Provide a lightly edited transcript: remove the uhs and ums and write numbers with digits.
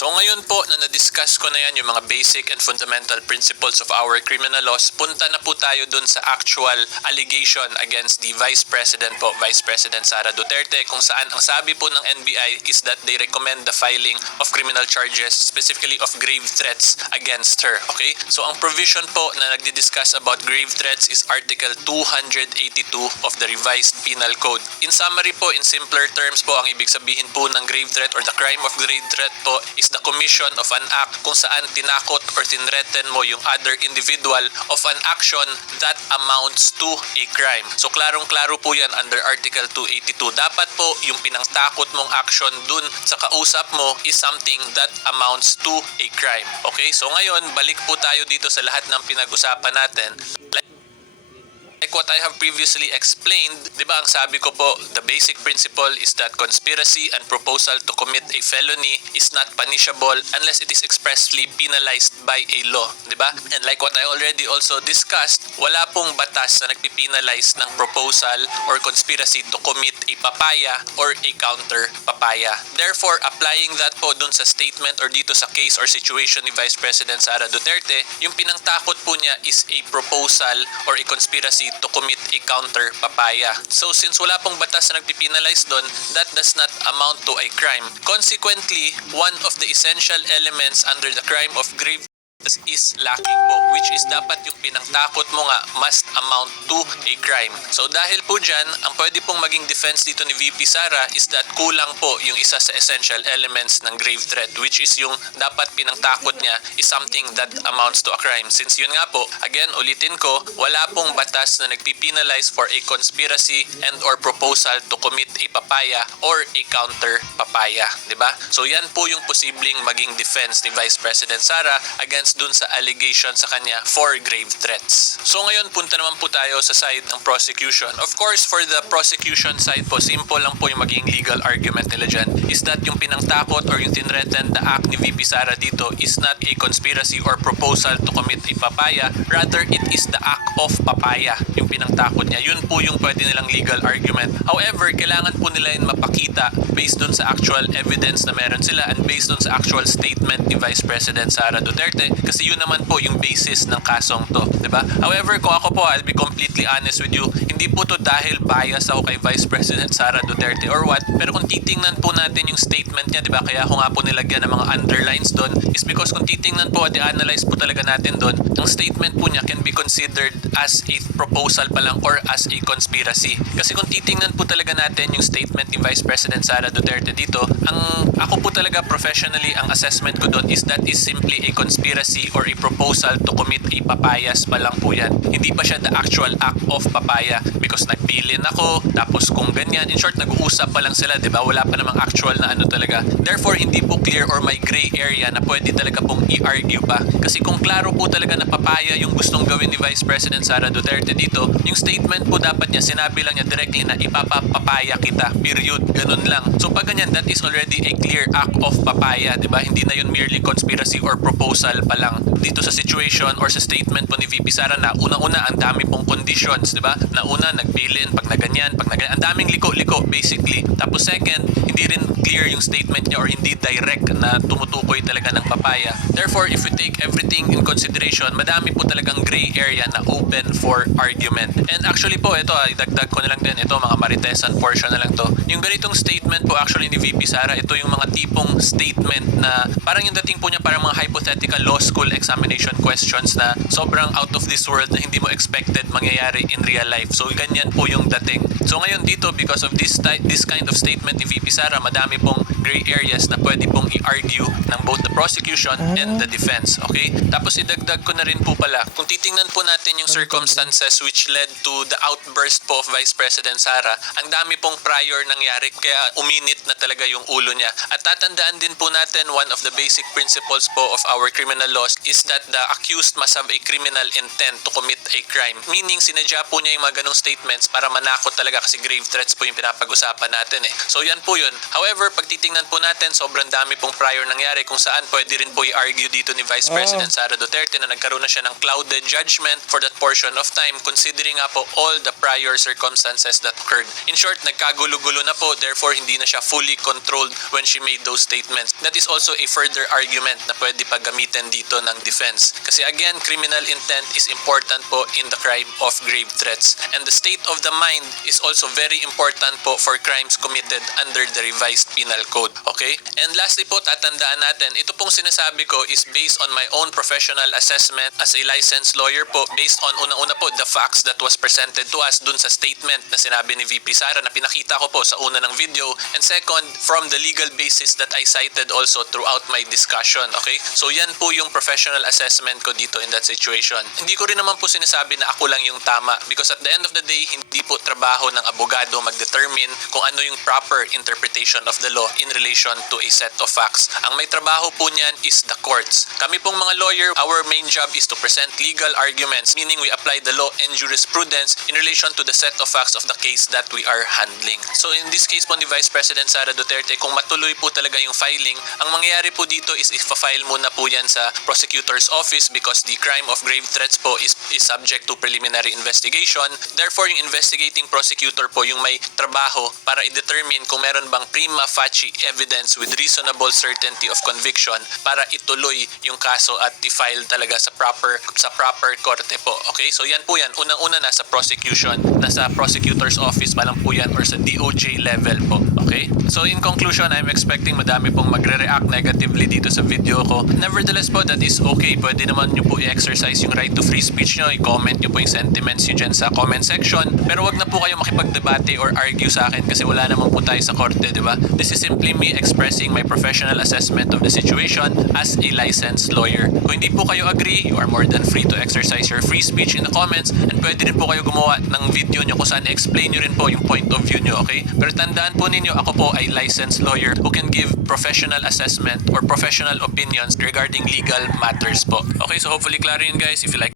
So ngayon po na na-discuss ko na yan yung mga basic and fundamental principles of our criminal laws, punta na po tayo dun sa actual allegation against the Vice President po, Vice President Sara Duterte, kung saan ang sabi po ng NBI is that they recommend the filing of criminal charges, specifically of grave threats against her. Okay? So ang provision po na nagdi-discuss about grave threats is Article 282 of the Revised Penal Code. In summary po, in simpler terms po, ang ibig sabihin po ng grave threat or the crime of grave threat po is the commission of an act kung saan tinakot or tinreten mo yung other individual of an action that amounts to a crime. So klarong-klaro po yan under Article 282. Dapat po yung pinangtakot mong action dun sa kausap mo is something that amounts to a crime. Okay? So ngayon, balik po tayo dito sa lahat ng pinag-usapan natin. Like what I have previously explained, di ba ang sabi ko po, the basic principle is that conspiracy and proposal to commit a felony is not punishable unless it is expressly penalized by a law, di ba? And like what I already also discussed, wala pong batas na nagpipinalize ng proposal or conspiracy to commit a papaya or a counter papaya. Therefore, applying that po dun sa statement or dito sa case or situation ni Vice President Sara Duterte, yung pinangtakot po niya is a proposal or a conspiracy to commit a counter papaya. So since wala pong batas na nagpipinalize doon, that does not amount to a crime. Consequently, one of the essential elements under the crime of grave is lacking po, which is dapat yung pinangtakot mo nga must amount to a crime. So dahil po dyan, ang pwede pong maging defense dito ni VP Sara is that kulang po yung isa sa essential elements ng grave threat, which is yung dapat pinangtakot niya is something that amounts to a crime. Since yun nga po, again, ulitin ko, wala pong batas na nagpipinalize for a conspiracy and or proposal to commit a papaya or a counter papaya. Diba? So yan po yung posibleng maging defense ni Vice President Sara against dun sa allegation sa kanya for grave threats. So ngayon, punta naman po tayo sa side ng prosecution. Of course, for the prosecution side po, simple lang po yung maging legal argument nila dyan is that yung pinangtakot or yung tinreten the act ni VP Sara dito is not a conspiracy or proposal to commit a papaya, rather it is the act of papaya yung pinangtakot niya. Yun po yung pwede nilang legal argument. However, kailangan po nila yun mapakita based dun sa actual evidence na meron sila and based dun sa actual statement ni Vice President Sara Duterte, kasi yun naman po yung basis ng kasong to, diba? However, kung ako po, I'll be completely honest with you, hindi po to dahil bias ako kay Vice President Sara Duterte or what, pero kung titingnan po natin yung statement niya, diba? Kaya ako nga po nilagyan ng mga underlines doon is because kung titingnan po at i-analyze po talaga natin doon, ang statement po niya can be considered as a proposal pa lang or as a conspiracy. Kasi kung titingnan po talaga natin yung statement ni Vice President Sara Duterte dito, ako po talaga professionally, ang assessment ko doon is that is simply a conspiracy or a proposal to commit a papayas pa lang po yan. Hindi pa siya the actual act of papaya because nagbilin ako, tapos kung ganyan, in short, nag-uusap pa lang sila, diba? Wala pa namang actual na ano talaga. Therefore, hindi po clear or may gray area na pwede talaga pong i-argue pa. Kasi kung klaro po talaga na papaya yung gustong gawin ni Vice President Sara Duterte dito, yung statement po dapat niya, sinabi lang niya directly na ipapapapaya kita, period. Ganun lang. So pag ganyan, that is already a clear act of papaya, diba? Hindi na yun merely conspiracy or proposal pa lang. Dito sa situation or sa statement po ni VP Sara na unang-una ang dami pong conditions, di ba? Na una, nagbilin, pag naganyan, ang daming liko-liko basically. Tapos second, hindi rin clear yung statement niya or hindi direct na tumutukoy talaga ng papaya. Therefore, if we take everything in consideration, madami po talagang gray area na open for argument. And actually po, ito, idagdag ko na lang din, ito mga maritesan portion na lang to. Yung ganitong statement po actually ni VP Sara, ito yung mga tipong statement na parang yung dating po niya parang mga hypothetical law school examination questions na sobrang out of this world na hindi mo expected mangyayari in real life. So ganyan po yung dating. So ngayon dito, because of this kind of statement ni VP Sara, madami pong gray areas na pwede pong i-argue ng both the prosecution and the defense. Okay? Tapos idagdag ko na rin po pala, kung titingnan po natin yung circumstances which led to the outburst po of Vice President Sara, ang dami pong prior nangyari kaya uminit na talaga yung ulo niya. At tatandaan din po natin, one of the basic principles po of our criminal laws is that the accused must have a criminal intent to commit a crime. Meaning, sinadya po niya yung mga ganong statements para manakot talaga kasi grave threats po yung pinapag-usapan natin eh. So yan po yun. However, However, pag titingnan po natin, sobrang dami pong prior nangyari kung saan pwede rin po i-argue dito ni Vice President Sara Duterte na nagkaroon na siya ng clouded judgment for that portion of time considering nga po all the prior circumstances that occurred. In short, nagkagulo-gulo na po, therefore hindi na siya fully controlled when she made those statements. That is also a further argument na pwede paggamitin dito ng defense. Kasi again, criminal intent is important po in the crime of grave threats. And the state of the mind is also very important po for crimes committed under the revised penal code. Okay? And lastly po, tatandaan natin, ito pong sinasabi ko is based on my own professional assessment as a licensed lawyer po, based on unang-una po the facts that was presented to us dun sa statement na sinabi ni VP Sara na pinakita ko po sa una ng video, and second, from the legal basis that I cited also throughout my discussion. Okay? So yan po yung professional assessment ko dito in that situation. Hindi ko rin naman po sinasabi na ako lang yung tama because at the end of the day, hindi po trabaho ng abogado mag-determine kung ano yung proper interpretation of the law in relation to a set of facts. Ang may trabaho po niyan is the courts. Kami pong mga lawyer, our main job is to present legal arguments, meaning we apply the law and jurisprudence in relation to the set of facts of the case that we are handling. So in this case po ni Vice President Sara Duterte, kung matuloy po talaga yung filing, ang mangyayari po dito is ifa-file muna po yan sa prosecutor's office because the crime of grave threats po is subject to preliminary investigation. Therefore, yung investigating prosecutor po yung may trabaho para i-determine kung meron bang prima facie evidence with reasonable certainty of conviction para ituloy yung kaso at i-file talaga sa proper korte po. Okay? So yan po yan. Unang-una nasa prosecutor's office pa lang po yan or sa DOJ level po. Okay? So in conclusion, I'm expecting madami pong magre-react negatively dito sa video ko. Nevertheless po, that is okay. Pwede naman nyo po i-exercise yung right to free speech nyo. I-comment nyo po yung sentiments nyo dyan sa comment section. Pero wag na po kayo makipagdebate or argue sa akin kasi wala naman po tayo sa korte, di ba? This is simply me expressing my professional assessment of the situation as a licensed lawyer. Kung hindi po kayo agree, you are more than free to exercise your free speech in the comments and pwede rin po kayo gumawa ng video nyo kung saan explain nyo rin po yung point of view nyo, okay? Pero tandaan po ninyo, ako po ay licensed lawyer who can give professional assessment or professional opinions regarding legal matters po. Okay, so hopefully klaro yun guys. If you like